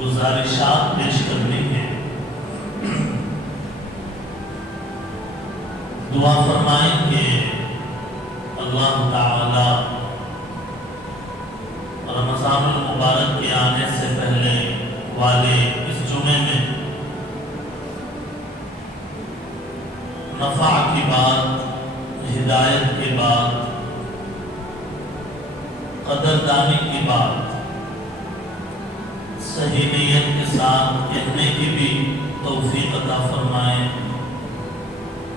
گزارشات پیش کرنی ہے۔ دعا فرمائیں کہ اللہ تعالی رمضان المبارک کے آنے سے پہلے والے اس جمعے میں نفع کی بات، ہدایت کی بات، قدردانی کی بات صحیح نیت کے ساتھ کہنے کی بھی توفیق عطا فرمائیں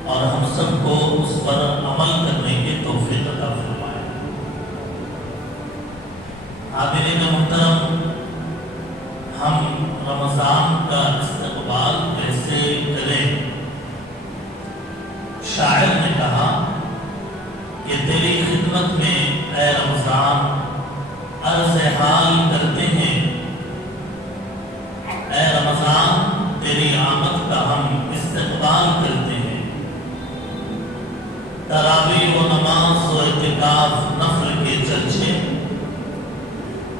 اور ہم سب کو اس پر عمل کرنے کی توفیق عطا فرمائیں۔ حاضرین محترم، ہم رمضان کا استقبال کیسے کریں؟ شاعر نے کہا کہ تیری خدمت میں اے رمضان عرض حال کرتے ہیں، اے رمضان تیری آمد کا ہم استقبال کرتے ہیں۔ تراویح و نماز و اعتکاف نفل کے چرچے،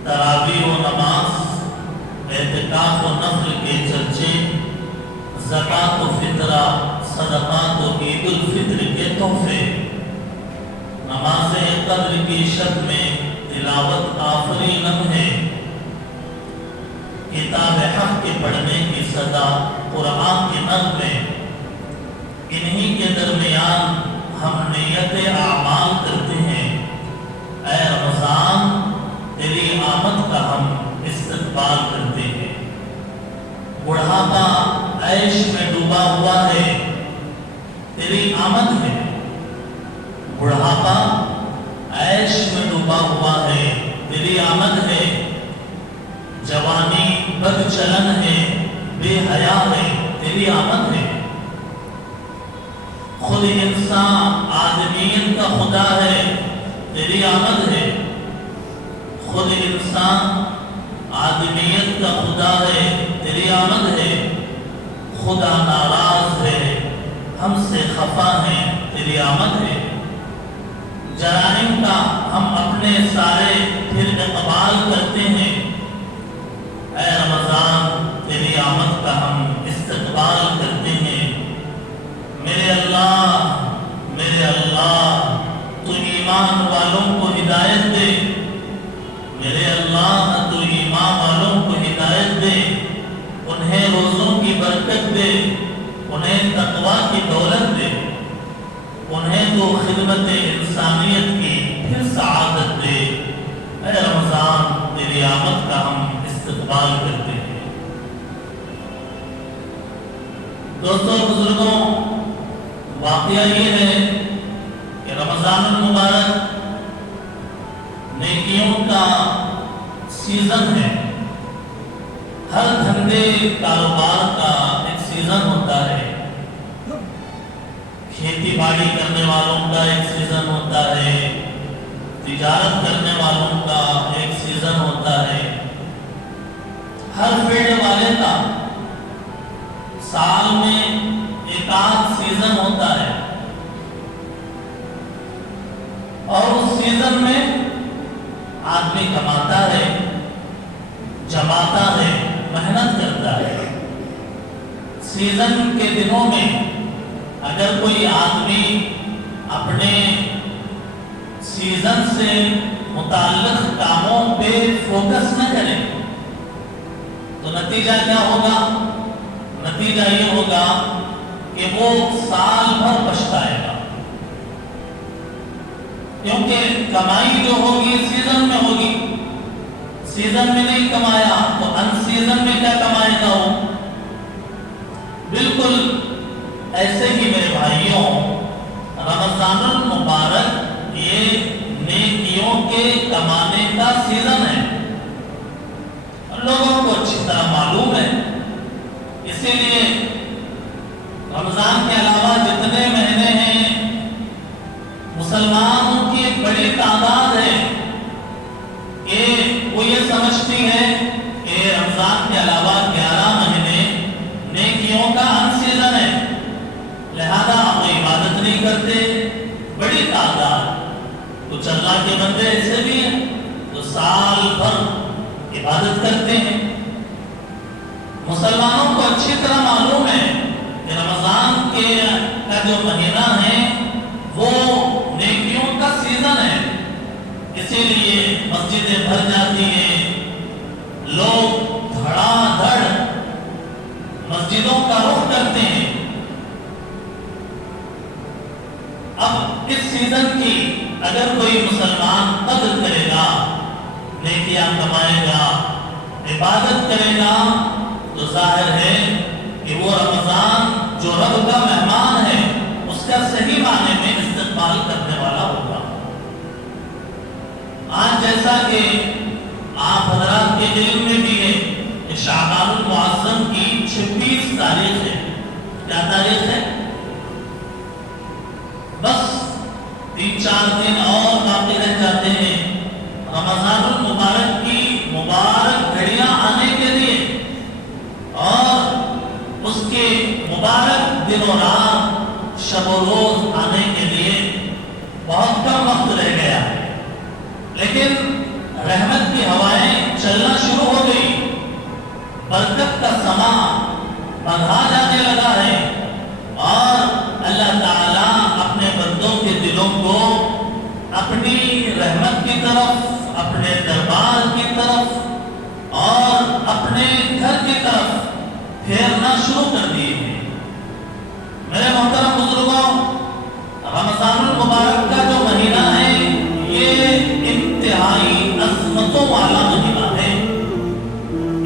تراویح و نماز، اعتکاف و نفل کے چرچے، زکوٰۃ و فطرہ، صدقات و عید الفطر کے تحفے، نماز قدر کی شب میں تلاوت آخری لمحے، کتاب حق کے پڑھنے کی صدا، قرآن کے نغمے، انہی کے درمیان ہم نیت اعمال کرتے ہیں۔ اے رمضان تیری آمد کا ہم استقبال کرتے ہیں۔ بڑھاپا عیش میں ڈوبا ہوا ہے، تیری آمد ہے۔ بڑھاپا عیش میں ڈوبا ہوا ہے، تیری آمد ہے۔ جوانی بد چلن ہے، بے حیا ہے، تیری آمد ہے۔ خود انسان آدمیت کا خدا ہے، تیری آمد ہے۔ خود انسان آدمیت کا خدا ہے، تیری آمد ہے۔ خدا ناراض ہے، ہم سے خفا ہے، تیری آمد ہے۔ جرائم کا ہم اپنے سارے پھر اقبال کرتے ہیں۔ اے رمضان تیری آمد کا ہم استقبال کرتے ہیں۔ میرے اللہ تو ایمان والوں کو ہدایت دے، میرے اللہ تو ایمان والوں کو ہدایت دے، انہیں روزوں کی برکت دے، انہیں تقویٰ کی دولت دے، انہیں تو خدمت انسانیت کی پھر سعادت دے۔ اے رمضان تیری آمد کا ہم استقبال کرتے ہیں۔ دوستوں بزرگوں، واقعہ یہ ہے کہ رمضان المبارک نیکیوں کا سیزن ہے۔ ہر دھندے کاروبار کا ایک سیزن ہوتا ہے۔ کھیتی باڑی کرنے والوں کا ایک سیزن ہوتا ہے، تجارت کرنے والوں کا ایک سیزن ہوتا ہے۔ ہر فیلڈ والے کا سال میں ایک آدھ سیزن ہوتا ہے، اور اس سیزن میں آدمی کماتا ہے، جماتا ہے، محنت کرتا ہے۔ سیزن کے دنوں میں اگر کوئی آدمی اپنے سیزن سے متعلق کاموں پہ فوکس نہ کرے تو نتیجہ کیا ہوگا؟ نتیجہ یہ ہوگا کہ وہ سال بھر پچھتائے گا، کیونکہ کمائی جو ہوگی سیزن میں ہوگی۔ سیزن میں نہیں کمایا تو ان سیزن میں کیا کمائے گا وہ؟ بالکل ایسے ہی میرے بھائیوں، رمضان المبارک یہ نیکیوں کے کمانے کا سیزن ہے، لوگوں کو اچھی طرح معلوم ہے۔ اسی لیے رمضان کے علاوہ جتنے مہینے ہیں، مسلمانوں کی ایک بڑی تعداد ہے کہ وہ یہ سمجھتی ہے کہ رمضان کے علاوہ 11 مہینے نیکیوں کا ان سیزن ہے، لہذا وہ عبادت نہیں کرتے۔ بڑی تعداد، کچھ اللہ کے بندے ایسے بھی ہیں جو سال بھر عبادت کرتے ہیں، مسلمانوں کو اچھی طرح معلوم ہے کہ رمضان کا جو مہینہ ہے وہ نیکیوں کا سیزن ہے، اسی لیے مسجدیں بھر جاتی ہیں، لوگ دھڑا دھڑ مسجدوں کا رخ کرتے ہیں۔ اب اس سیزن کی اگر کوئی مسلمان قدر کرے گا، نیکیاں کمائے گا، عبادت کرے گا، تو ظاہر ہے کہ وہ رمضان جو رب کا مہمان ہے اس کا صحیح معنی میں استقبال کرنے والا ہوگا۔ آج جیسا کہ آپ حضرات کے علم میں بھی ہے کہ شعبان المعظم کی 26 تاریخ ہے۔ کیا تاریخ ہے؟ بس 3-4 دن اور باقی رہ جاتے ہیں رمضان المبارک کی مبارک گھڑیاں آنے کے لیے، اور اس کے مبارک دن و رات شب و روز آنے کے لیے بہت کم وقت رہ گیا ہے، لیکن رحمت کی ہوائیں چلنا شروع ہو گئی، برکت کا سما بڑھا جانے لگا ہے، اور اللہ تعالیٰ اپنے بندوں کے دلوں کو اپنی رحمت کی طرف، اپنے دربار کی طرف اور اپنے گھر کی طرف پھیرنا شروع کر دیے ہیں۔ میرے محترم بزرگوں، رمضان المبارک کا جو مہینہ ہے یہ انتہائی عظمتوں والا مہینہ ہے،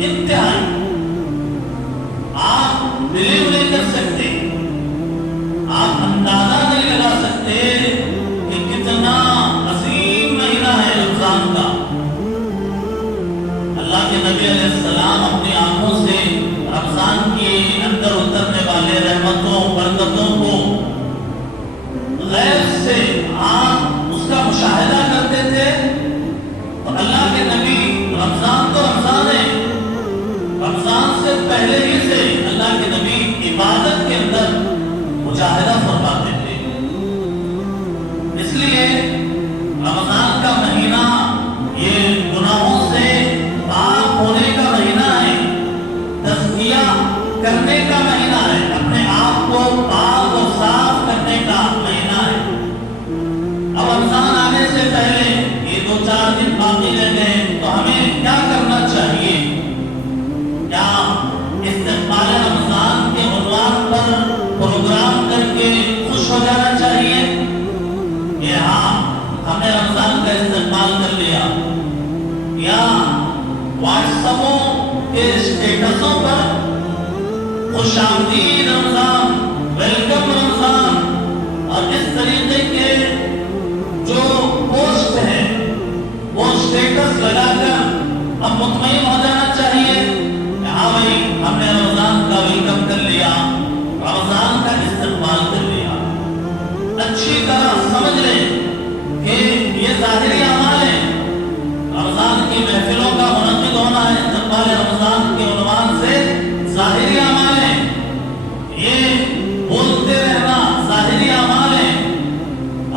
انتہائی۔ آپ بلیو نہیں کر سکتے، آپ اندازہ نہیں لگا سکتے کہ کتنا عظیم مہینہ ہے رمضان کا۔ اللہ کے نبی علیہ السلام اپنی آنکھوں سے رمضان کے اندر اترنے والے رحمتوں برکتوں کو غیب سے آپ اس کا مشاہدہ کرتے تھے، تو اللہ کے نبی رمضان تو رمضان ہے، رمضان سے پہلے ہی سے اللہ کے نبی عبادت کے اندر مجاہدہ فرماتے تھے۔ اس لیے رمضان کا مہینہ یہ گناہوں سے پاک ہونے کا مہینہ ہے، تزکیہ کرنے کا مہینہ ہے، اپنے آپ کو پاک اور صاف کرنے کا مہینہ ہے۔ اب رمضان آنے سے پہلے یہ 2-4 دن باقی رہ گئے، تو ہمیں کیا کرنا چاہیے؟ کیا استقبال رمضان کے عنوان پر پروگرام کر کے خوش ہو جانا چاہیے کہ ہاں ہم نے رمضان کا استقبال کر لیا، یا واٹس ایپوں کے اسٹیٹسوں پر خوش آمدید رمضان، ویلکم رمضان، اور اس طریقے کے جو پوسٹ ہیں وہ اسٹیٹس لگا کر اب مطمئن ہو جانا چاہیے کہ ہاں بھائی ہم نے رمضان کا ویلکم کر لیا، رمضان کا استقبال کر لیا۔ اچھی طرح سمجھ لیں کہ یہ ظاہری اعمال ہیں، رمضان کی محفلوں کا منعقد ہونا ہے استقبال رمضان کے عنوان سے، ظاہری اعمال ہیں، یہ بولتے رہنا ظاہری اعمال ہیں۔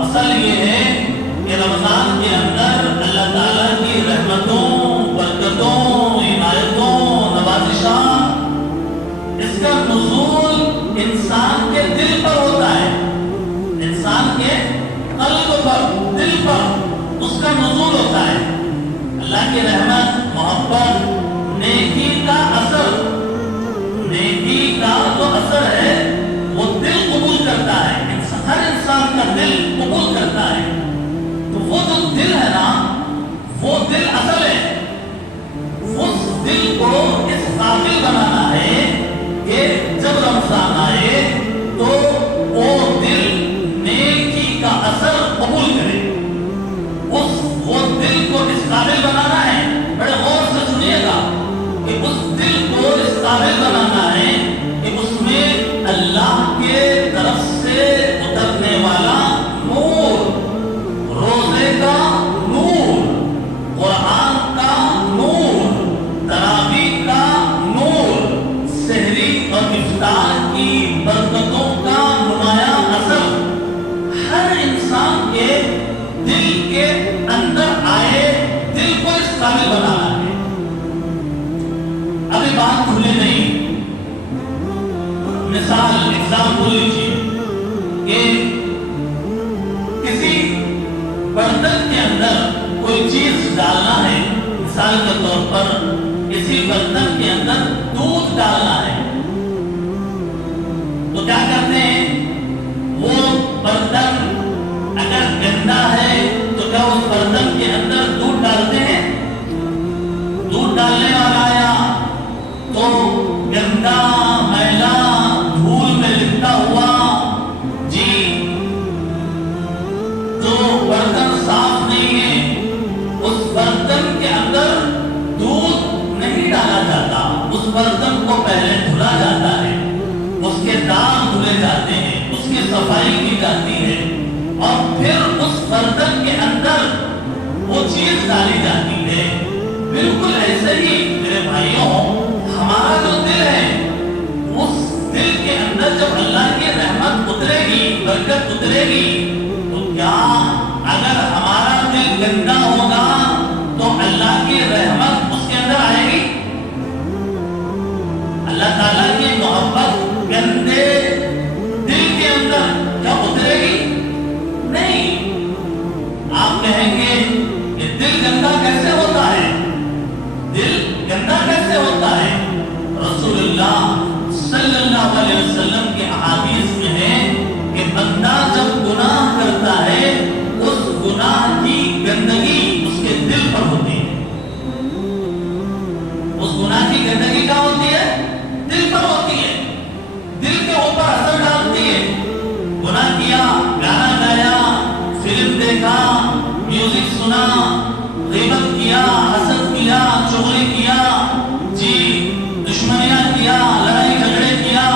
اصل یہ ہے کہ رمضان کے اندر اللہ تعالیٰ کی رحمتوں، برکتوں، عنایتوں، نوازشات، اس کا نزول انسان کے دل پر ہوتا ہے، انسان کے قلب پر، دل پر اس کا نزول ہوتا ہے۔ اللہ کی رحمت، محبت، نیکی کا اثر، نیکی کا جو اثر ہے وہ دل قبول کرتا ہے، ہر انسان کا دل قبول کرتا ہے۔ تو وہ جو دل ہے نا، وہ دل اصل ہے، اس دل کو اس قابل بنانا ہے کہ جب رمضان آئے تو وہ دل نیکی کا اثر قبول کرے، وہ دل کو اس قابل بنانا ہے۔ بڑے غور سے سنیے گا کہ اس دل کو اس قابل بنانا ہے کہ اس میں اللہ کے طرف سے اترنے والا نور، روزے کا نور، قرآن کا نور، تراویح کا نور، سحری اور افطار کی برکتوں کا نمایاں اثر ہر انسان کے دل کے اندر آئے، دل کو اس قابل بنانا ہے۔ ابھی بات کھلے نہیں، مثال ایگزامپل لیجیے کہ کسی برتن کے اندر کوئی چیز ڈالنا ہے، مثال کے طور پر کسی برتن کے اندر دودھ ڈالنا ہے، تو کیا کرتے ہیں؟ وہ برتن اگر گندا ہے تو کیا اس برتن کے اندر دودھ ڈالتے ہیں؟ دودھ ڈالنے والا آیا تو گندا میلا دھول میں لپٹا ہوا جی جو برتن صاف نہیں ہے، اس برتن کے اندر دودھ نہیں ڈالا جاتا، اس برتن کو پہلے دھلا جاتا ہے، اس کے داغ دھلے جاتے ہیں، اس کی صفائی کی جاتی ہے، اور پھر اس برتن کے اندر وہ چیز ڈالی جاتی ہے۔ بالکل ایسے ہی میرے بھائیوں، ہمارا جو دل ہے، اس دل کے اندر جب اللہ کی رحمت اترے گی، برکت اترے گی، تو کیا اگر ہمارا دل گندا ہوگا تو اللہ کی رحمت اس کے اندر آئے گی؟ اللہ تعالیٰ کی محبت گندے دل کے اندر کیا اترے گی؟ نہیں۔ آپ کہیں گے کہ دل گندا کیسے ہوتا ہے؟ دل گندا کیسے ہوتا ہے؟ رسول اللہ صلی اللہ علیہ وسلم کے احادیث میں ہے کہ بندہ جب گناہ کرتا ہے، اس گناہ کی گندگی اس کے دل پر ہوتی ہے۔ اس گناہ کی گندگی کیا ہوتی ہے؟ دل پر ہوتی ہے، دل کے اوپر اثر ڈالتی ہے۔ گناہ کیا، گانا گایا، فلم دیکھا، میوزک سنا، غیبت کیا، حسد کیا، چغلی کیا، جی دشمنیاں کیا، لڑائی جھگڑے کیا،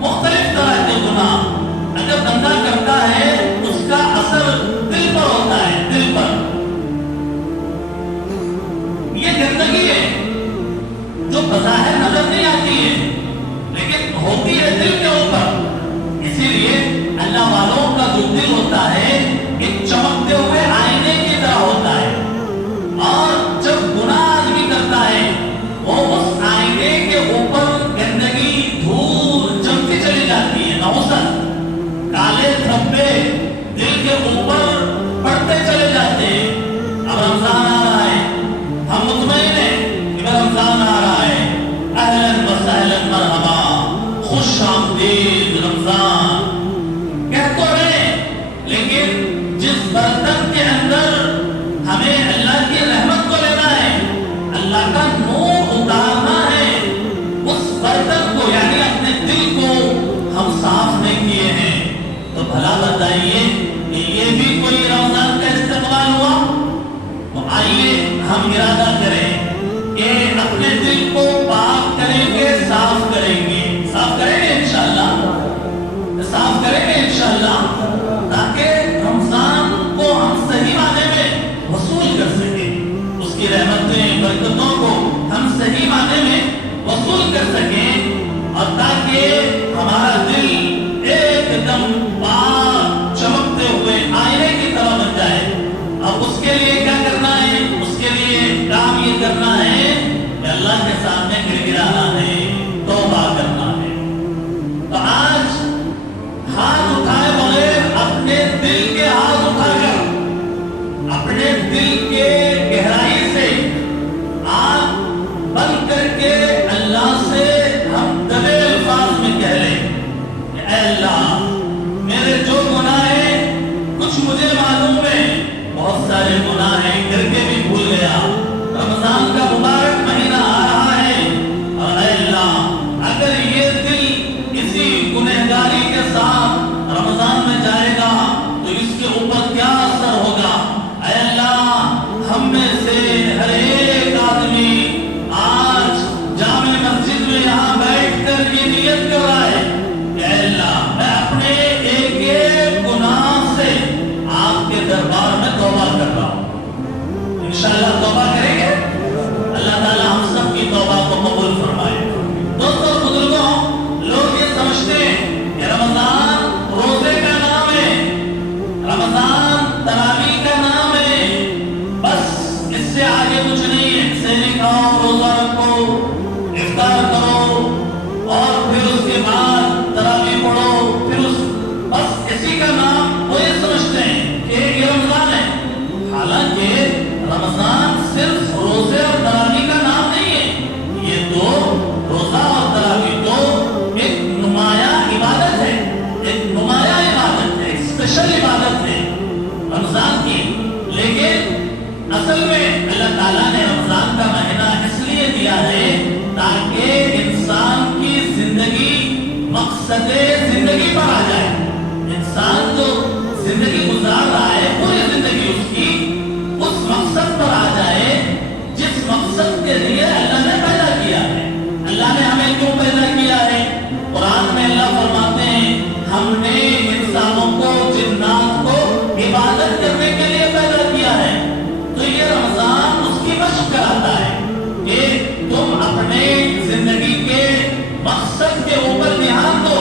مختلف طرح کے گناہ اگر بندہ کرتا ہے، اس کا اثر دل پر ہوتا ہے، دل پر۔ یہ گندگی ہے جو بظاہر نظر نہیں آتی ہے، لیکن ہوتی ہے دل کے اوپر۔ اسی لیے اللہ والوں کا جو دل ہوتا ہے ایک چمکتے ہوئے آئینے کی طرح ہوتا ہے، اور جب گناہ آدمی کرتا ہے وہ اس آئینے کے اوپر گندگی دھول جمتی چلی جاتی ہے، نحوست، کالے دھبے دل کے اوپر پڑتے چلے جاتے ہیں۔ اب رمضان آ رہا ہے، ہم مطمئن ہیں کہ رمضان آ رہا ہے، اہلاً و سہلاً مرحبا، خوش آمدید رمضان کہہ تو رہے، لیکن جس برتن کے اندر ہمیں اللہ کی رحمت کو لینا ہے، اللہ کا نور اتارنا ہے، اس برتن کو یعنی اپنے دل کو ہم صاف نہیں کیے ہیں، تو بھلا بتائیے کہ یہ بھی کوئی رمضان کا استقبال ہوا؟ تو آئیے ہم ارادہ کریں کہ اپنے دل کو پاک کریں گے، صاف کریں گے، صاف کریں گے انشاءاللہ، صاف کریں گے انشاءاللہ، تاکہ رمضان کو ہم صحیح معنی میں وصول کر سکیں، اس کی رحمتیں برکتوں کو ہم صحیح معنی میں وصول کر سکیں، اور تاکہ ہمارا دل ایک دم پاک چمکتے ہوئے آئینے کی طرح بن جائے۔ اب اس کے لیے کیا کرنا ہے؟ اس کے لیے کام یہ کرنا ہے کہ اللہ کے سامنے گر گرانا ہے، توبہ کرنا ہے۔ تو آج ہاتھ اٹھائے بغیر اپنے دل کے ہاتھ اٹھا کر اپنے دل کے گہرائی سے آنکھ بند کر کے اللہ سے ہم دبے الفاظ میں کہہ لیں کہ اے اللہ، میرے جو گناہ ہیں کچھ مجھے معلوم ہے، بہت سارے گناہ ہیں کر کے بھی بھول گیا، رمضان کا مبارک مہینہ آ رہا ہے، اور اے اللہ اگر یہ دل اسی گنہگاری کے ساتھ رمضان میں جائے گا تو اس کے اوپر کیا اثر ہوگا؟ اے اللہ ہم میں سے ہر ایک آدمی آج جامع مسجد میں یہاں بیٹھ کر یہ نیت کر رہا ہے کہ اے اللہ میں اپنے ایک ایک گناہ سے آپ کے دربار میں توبہ کر رہا ہوں۔ انشاءاللہ توبہ کریں گے، اللہ تعالی ہم سب کی توبہ کو قبول فرمائے۔ دوستوں بزرگوں، لوگ یہ سمجھتے ہیں کہ رمضان روزے کا نام ہے، رمضان تراویح کا نام ہے، بس اس سے آگے کچھ نہیں ہے، سحری کھاؤ، روزہ رکھو، افطار کرو، اور پھر اس کے بعد اللہ تعالیٰ نے رمضان کا مہینہ اس لیے دیا ہے تاکہ انسان کی زندگی مقصد زندگی پر آ جائے. انسان جو زندگی گزار رہا ہے پوری زندگی اس کی اس مقصد پر آ جائے جس مقصد کے لیے اللہ نے پیدا کیا ہے. اللہ نے ہمیں کیوں پیدا کیا ہے؟ قرآن میں اللہ فرماتے ہیں ہم نے انسانوں کو جنات کو عبادت کرنے کے لیے پیدا کیا ہے. تو یہ رمضان اس کی مشق کراتا ہے کہ تم اپنے زندگی کے مقصد کے اوپر دھیان دو.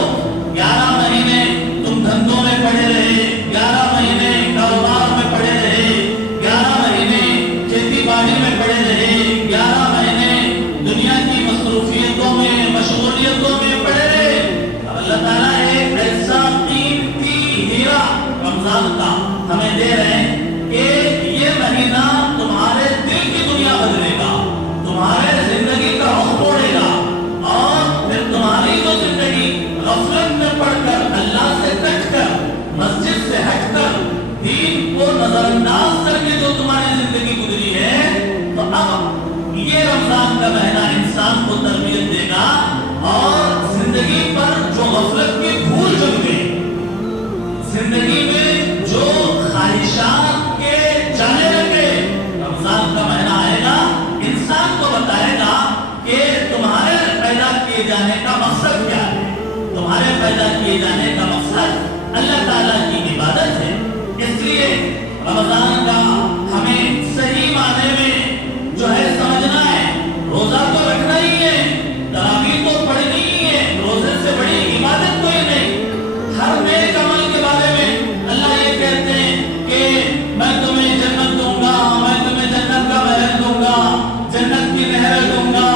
11 مہینے تم دھندوں میں پڑے رہے, 11 مہینے کاروبار میں پڑے رہے, 11 مہینے کھیتی باڑی میں پڑے رہے, 11 مہینے دنیا کی مصروفیتوں میں مشغولیتوں میں پڑے رہے. اب اللہ تعالیٰ ایک ایسا قیمتی ہیرا رمضان کا ہمیں دے رہے ہیں کہ یہ مہینہ تمہارے دل کی دنیا بدلے گا, تمہارے زندگی کا رخ موڑے گا, اور پھر تمہاری جو زندگی غفلت میں پڑ کر اللہ سے کٹ کر مسجد سے ہٹ کر دین کو نظر انداز کر کے جو تمہاری زندگی گزری ہے, تو اب یہ رمضان کا مہینہ انسان کو تربیت دے گا اور زندگی پر جو غفلت کی دھول جم گئی, زندگی میں جو خواہشات کے جانے لگے, رمضان کا مہینہ آئے گا انسان کو بتائے گا کہ تمہارے پیدا کیے جانے کا مقصد کیا ہے. تمہارے پیدا کیے جانے کا مقصد اللہ تعالیٰ کی عبادت ہے. اس لیے رمضان کا ہمیں صحیح معنی میں جو ہے سمجھنا ہے. روزہ تو رکھنا ہی ہے, تراویح تو پڑھنی ہی ہے, روزے سے بڑی عبادت کوئی نہیں. ہر نیک عمل کے بارے میں اللہ یہ کہتے ہیں کہ میں تمہیں جنت دوں گا, میں تمہیں جنت کا محل دوں گا, جنت کی نہر دوں گا,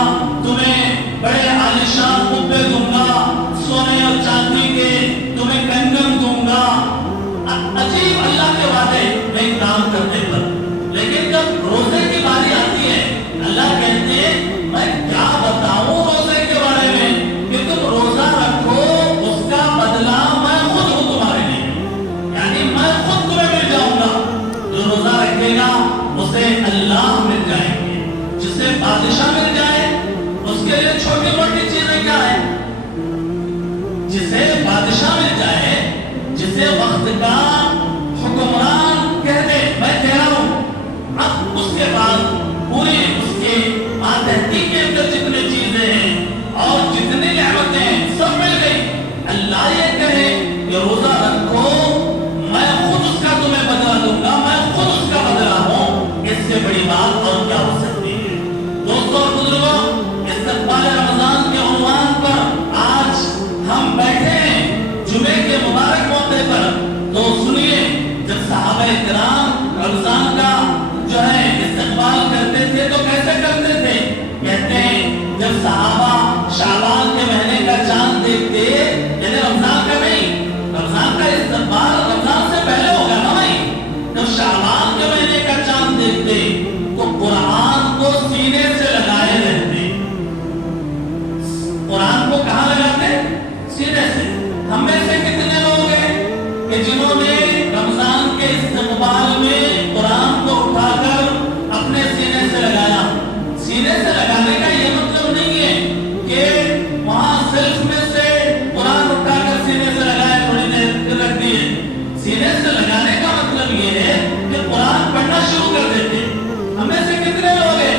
تمہیں بڑے عالیشان قبے دوں گا, سونے اور چاندی کے تمہیں کنگن دوں گا. عجیب اللہ کے وعدے میں کام کرنے پر. لیکن جب روزے کی باری آتی ہے اللہ کہتے ہیں میں کیا بتاؤں روزے کے بارے میں کہ تم روزہ رکھو, اس کا بدلہ میں خود ہوں تمہارے لیے, یعنی میں خود تمہیں مل جاؤں گا. جو روزہ رکھے گا اسے اللہ مل جائیں گے, جسے بادشاہ مل جائے اس کے لیے چھوٹی موٹی چیزیں کیا ہے. جسے بادشاہ مل جائے, جسے وقت کا حکمران کہہ دے میں کہہ رہا ہوں, اب اس کے بعد پوری اس کے ماتحتی کے اندر جتنے چیزیں ہیں اور جتنی نعمتیں ہیں سب مل گئی. اللہ یہ کہے کہ روزہ رکھو, میں خود اس کا تمہیں بدلہ دوں گا, میں خود اس کا بدلہ ہوں. اس سے بڑی بات اور کیا ہو سکتی ہے؟ دوستوں اور بزرگوں, استقبال رمضان کے عنوان پر آج ہم بیٹھے ہیں جمعے کے مبارک موقع پر. تو سنیے, جب صحابہ کرام رمضان کا جو ہے استقبال کرتے تھے تو کیسے کرتے تھے؟ کہتے ہیں جب صحابہ شعبان کے مہینے کا چاند دیکھتے, یعنی رمضان کا نہیں, رمضان کا استقبال رمضان سے پہلے ہوگا نا بھائی, جب شعبان کے مہینے کا چاند دیکھتے تو قرآن کو سینے سے لگائے رہتے. قرآن کو کہاں لگاتے؟ سینے سے. ہم میں سے کتنے لوگ ہیں کہ جنہوں نے رمضان کے استقبال میں قرآن کو اٹھا کر اپنے سینے سے لگایا؟ سینے سے لگانے کا یہ مطلب نہیں ہے کہ وہاں سیلف میں سے قرآن اٹھا کر سینے سے لگائے, تھوڑی دیر رکھ دیے. سینے سے لگانے کا مطلب یہ ہے کہ قرآن پڑھنا شروع کر دیتے. ہم میں سے کتنے لوگ ہیں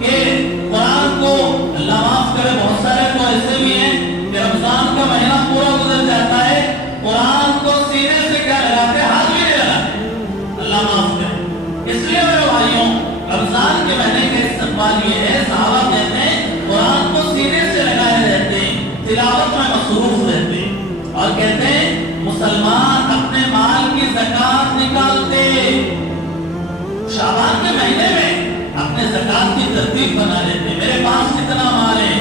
کہ قرآن کو, اللہ معاف کرے بہت سارے تو ایسے بھی ہیں کہ رمضان کا مہینہ پورا گزر جاتا ہے, قرآن کو سینے سے کیا لگاتے, ہاتھ بھی نہیں لگاتے. اللہ معاف کرے. اس لیے میرے بھائیوں, رمضان کے مہینے کا استقبال یہ ہے, صحابہ کہتے ہیں قرآن کو سینے سے لگائے رہتے, تلاوت میں مصروف رہتے, اور کہتے ہیں مسلمان اپنے مال کی زکات نکالتے. شعبان کے مہینے میں اپنے زکات کی ترتیب بنا لیتے. میرے پاس کتنا مال ہے,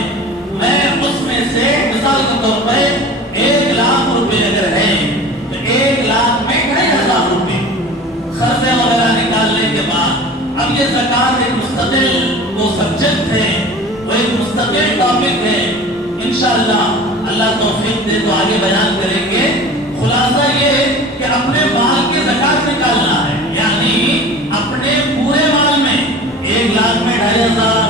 میں اس میں سے مثال کے طور پر 1 لاکھ روپے اگر ہے تو 1 لاکھ میں 2,500 روپے خرچے وغیرہ نکالنے کے بعد اب یہ زکات ایک مستقل وہ سبجیکٹ ہے, وہ ایک مستقل ٹاپک ہے. انشاءاللہ اللہ توفیق دے تو آگے بیان کریں گے. خلاصہ یہ ہے کہ اپنے مال کی زکات نکالنا ہے, یعنی اپنے پورے مال میں 1 لاکھ 6,000,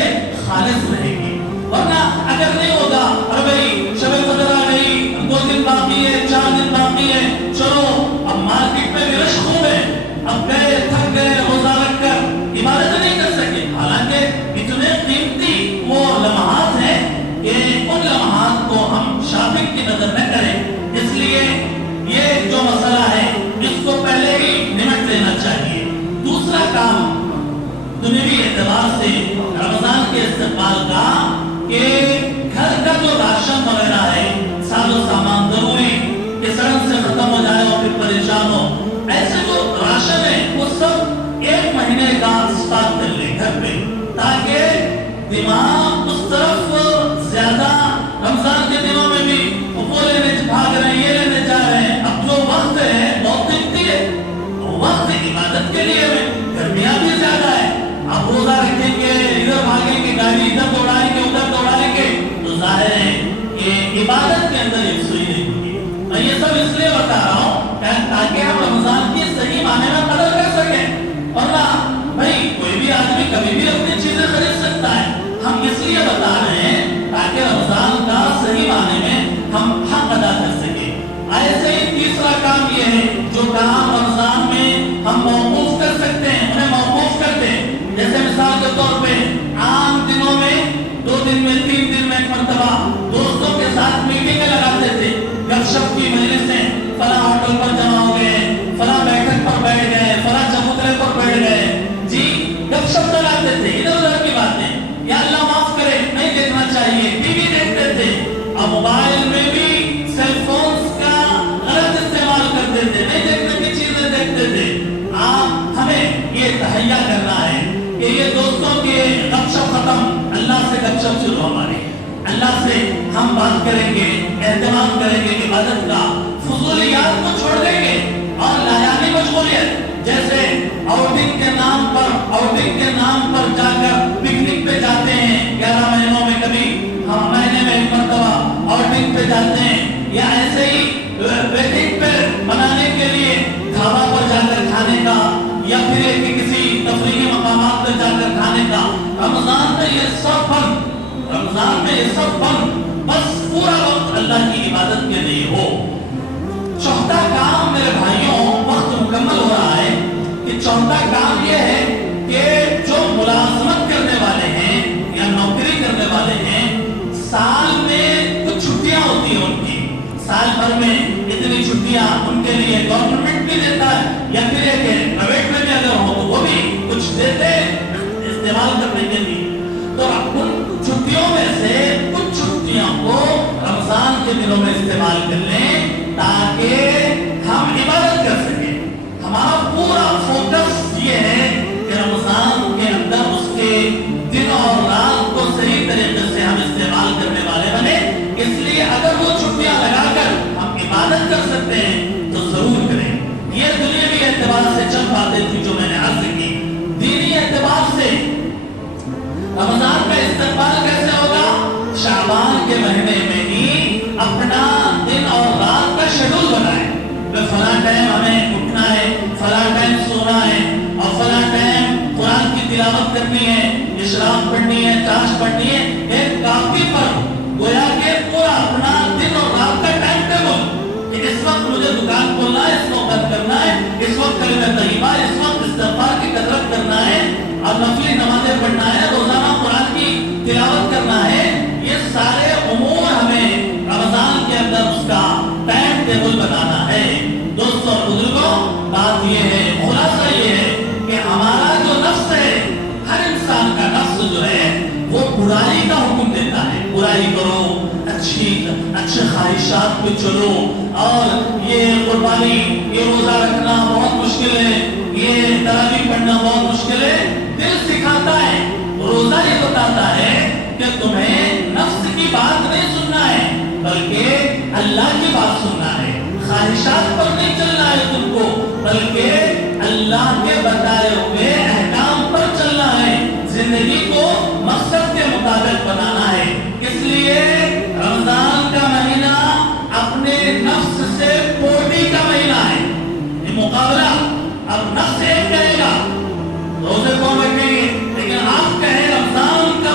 لیے خالص رہے گی. ورنہ اگر نہیں ہوگا ارے بھائی شب قدر آ گئی 2 دن باقی ہے 4 دن باقی ہے چلو اب مارکیٹ میں بھی رش خوب ہے اب گئے تھک گئے روزہ رکھ کر عبادت نہیں کر سکے. حالانکہ اتنے قیمتی وہ لمحات ہیں کہ ان لمحات کو ہم شاپنگ کی نظر نہ کریں. اس لیے یہ جو مسئلہ ہے اس کو پہلے ہی نمٹ لینا چاہیے. دوسرا کام دنیوی اعتبار سے رمضان کے استقبال کا کہ گھر کا جو راشن وغیرہ ہے ساز و سامان ضروری کہ سڑک سے ختم ہو جائے اور پھر پریشان ہو ایسے جو راشن ہے وہ سب 1 مہینے کا اسٹاک کر لے گھر پہ تاکہ دماغ اس طرف زیادہ رمضان کے دنوں میں بھی وہ لینے بھاگ رہے ہیں یہ لینے جا رہے ہیں. اب جو وقت ہے بہت قیمتی ہے وقت عبادت کے لیے گرمیاں بھی زیادہ ہے. آپ روزہ رکھیں گے ادھر بھاگیں گے گاڑی ادھر دوڑائیں گے ادھر دوڑائیں گے تو ظاہر ہے کہ عبادت کے اندر ایک سوئی نہیں ہوگی. میں یہ سب اس لیے بتا رہا ہوں تاکہ ہم رمضان کی صحیح معنی میں قدر کر سکیں. اور نہ بھائی کوئی بھی آدمی کبھی بھی اپنی چیزیں خرید سکتا ہے. ہم اس لیے بتا رہے ہیں تاکہ رمضان کا صحیح معنی میں ہم حق ادا کر سکیں. ایسے ہی تیسرا کام یہ ہے جو کام رمضان میں ہم موقوف کر سکتے ہیں انہیں موقوف کرتے ہیں. جیسے مثال کے طور پہ عام دنوں میں 2 دن میں 3 دن میں ایک مرتبہ دوستوں کے ساتھ میٹنگیں لگاتے تھے گپ شپ کی مجلسیں فلاں ہوٹل پر جمع ہو گئے فلاں بیٹھک پر بیٹھ گئے فلاں چبوترے پر بیٹھ گئے جی گپ شپ لگاتے تھے ادھر ادھر کی باتیں. یا اللہ معاف کرے نہیں دیکھنا چاہیے ٹی وی دیکھتے تھے. اب موبائل میں بھی سیل فونز کا غلط استعمال کرتے تھے نہیں دیکھنے کی چیزیں دیکھتے تھے. آپ ہمیں یہ تہیا کرنا ہے کہ یہ دوستوں کے گپ شپ ختم اللہ سے گپ شپ شروع ہماری اللہ سے ہم بات کریں گے اہتمام کریں گے عبادت کا فضولیات کو چھوڑ دیں گے اور لازمی مشغولیت جیسے آؤٹنگ کے نام پر جا کر پکنک پہ جاتے ہیں 11 مہینوں میں کبھی مہینے میں ایک مرتبہ آؤٹنگ پہ جاتے ہیں یا ایسے ہی ویڈنگ پہ منانے کے لیے ڈھابا پر جا کر کھانے کا یا پھر کسی تفریحی مقامات پر جا کر کھانے کا. رمضان میں یہ سب بند بس پورا وقت اللہ کی عبادت کے لیے ہو. چوتھا کام میرے بھائیوں وقت مکمل ہو رہا ہے کہ چوتھا کام یہ ہے کہ جو ملازمت کرنے والے ہیں یا نوکری کرنے والے ہیں سال میں کچھ چھٹیاں ہوتی ہیں ان کی سال بھر میں اتنی چھٹیاں ان کے لیے گورنمنٹ بھی دیتا ہے یا پھر ایک پرائیویٹ میں بھی اگر ہو تو وہ بھی کچھ دیتے استعمال کرنے کے لیے. تو ان چھٹیوں میں سے کچھ چھٹیوں کو رمضان کے دنوں میں استعمال کر لیں تاکہ ہم عبادت کر سکیں. ہمارا پورا فوکس یہ ہے کہ رمضان کے اندر اس کے دن اور رات کو صحیح طریقے سے ہم استعمال کرنے والے بنے. اس لیے اگر وہ چھٹیاں لگا کر ہم عبادت کر سکتے ہیں تو ضرور کریں. یہ دنیاوی اعتبار سے چند باتیں تھی جو میں نے عرض کی. دینی اعتبار سے رمضان کا استقبال کیسے ہوگا؟ شعبان کے مہینے میں ہی اپنا دن اور رات کا شیڈول بنائیں. فلاں ٹائم ہمیں اٹھنا ہے فلاں ٹائم سونا ہے اور فلاں ٹائم قرآن کی تلاوت کرنی ہے اشراق پڑھنی ہے چاش پڑھنی ہے. ایک کافی پر گویا کہ پورا اپنا دن اور رات کا ٹائم ٹیبل کہ اس وقت مجھے دکان کھولنا ہے اس کو بند کرنا ہے اس وقت کلمہ طیبہ اس وقت استغفار کی کثرت کرنا ہے اور نفلی نمازیں پڑھنا ہے روزانہ قرآن کی تلاوت کرنا ہے. یہ سارے امور ہمیں رمضان کے اندر اس کا ٹائم ٹیبل بنانا ہے. دوستوں اور بزرگوں بات یہ ہے خلاصہ یہ ہے کہ ہمارا جو نفس ہے ہر انسان کا نفس جو ہے وہ برائی کا حکم دیتا ہے. برائی کرو اچھے خواہشات پہ چلو اور یہ قربانی یہ روزہ رکھنا بہت مشکل ہے یہ تراویح پڑھنا بہت مشکل ہے. دل سکھاتا ہے روزہ یہ بتاتا ہے کہ تمہیں نفس کی بات نہیں سننا ہے بلکہ اللہ کی بات سننا ہے. خواہشات پر نہیں چلنا ہے تم کو بلکہ اللہ کے بتائے ہوئے احکام پر چلنا ہے. زندگی کو مقصد کے مطابق بنانا ہے. اس لیے رمضان کا مہینہ اپنے نفس سے پوٹی کا مہینہ ہے. یہ مقابلہ اب نفس ایک کرے گا روزے کو بیٹھیں گے لیکن آپ کہیں رمضان کا